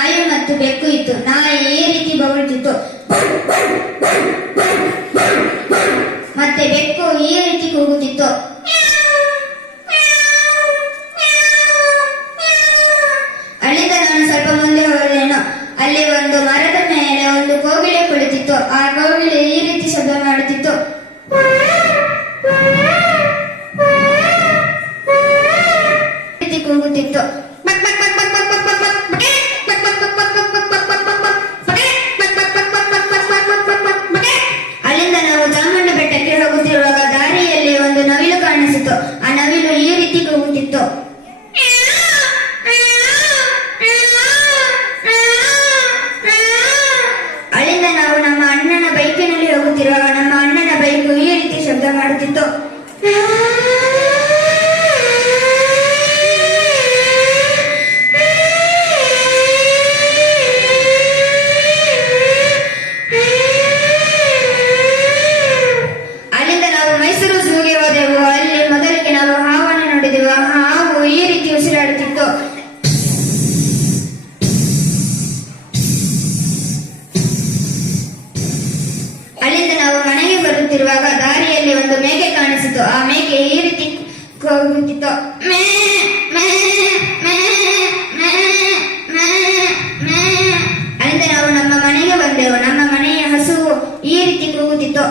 ನಾಯಿ ಮತ್ತು ಬೆಕ್ಕು ಇತ್ತು. ನಾಯಿ ಈ ರೀತಿ ಬೊಗಳುತ್ತಿತ್ತು, ಮತ್ತೆ ಬೆಕ್ಕು ಈ ರೀತಿ ಕೂಗುತ್ತಿತ್ತು. ಅಲ್ಲಿಂದ ನಾನು ಸ್ವಲ್ಪ ಮುಂದೆ ಹೋದೆನು. ಅಲ್ಲಿ ಒಂದು ಮರದ ಮೇಲೆ ಒಂದು ಕೋಗಿಲೆ ಕುಳಿತಿತ್ತು. ಆ ಕೋಗಿಲೆ ಈ ರೀತಿ ಶಬ್ದ ಮಾಡುತ್ತಿತ್ತು. ಕೂಗುತ್ತಿತ್ತು. ಅಲ್ಲಿಂದ ನಾವು ಚಾಮುಂಡಿ ಬೆಟ್ಟಕ್ಕೆ ಹೋಗುತ್ತಿರುವಾಗ ದಾರಿಯಲ್ಲಿ ಒಂದು ನವಿಲು ಕಾಣಿಸಿತು. ಆ ನವಿಲು ಈ ರೀತಿ ಕೂಗುತ್ತಿತ್ತು. ಅಲ್ಲಿಂದ ನಾವು ನಮ್ಮ ಅಣ್ಣನ ಬೈಕಿನಲ್ಲಿ ಹೋಗುತ್ತಿರುವಾಗ ನಮ್ಮ ಅಣ್ಣನ ಬೈಕು ಈ ರೀತಿ ಶಬ್ದ ಮಾಡುತ್ತಿತ್ತು. ಅಲ್ಲಿಂದ ನಾವು ಮೈಸೂರು ಝೂಗೆ ಹೋದೆವು. ಅಲ್ಲಿ ಮೊದಲಿಗೆ ನಾವು ಹಾವನ್ನು ನೋಡಿದೆವು. ಹಾವು ಈ ರೀತಿ ಉಸಿರಾಡುತ್ತಿತ್ತು. ಅಲ್ಲಿಂದ ನಾವು ಮನೆಗೆ ಬರುತ್ತಿರುವಾಗ ದಾರಿಯಲ್ಲಿ ಒಂದು ಮೇಕೆ ಕಾಣಿಸಿತು. ಆ ಮೇಕೆ ಈ ರೀತಿ ಕೂಗುತ್ತಿತ್ತು. ಮೇ ಮೇ ಮೇ ಮೇ ಮೇ ಮೇ. ಅಲ್ಲಿಂದ ನಾವು ನಮ್ಮ ಮನೆಗೆ ಬಂದೆವು. ನಮ್ಮ ಮನೆಯ ಹಸುವು ಈ ರೀತಿ ಕೂಗುತ್ತಿತ್ತು.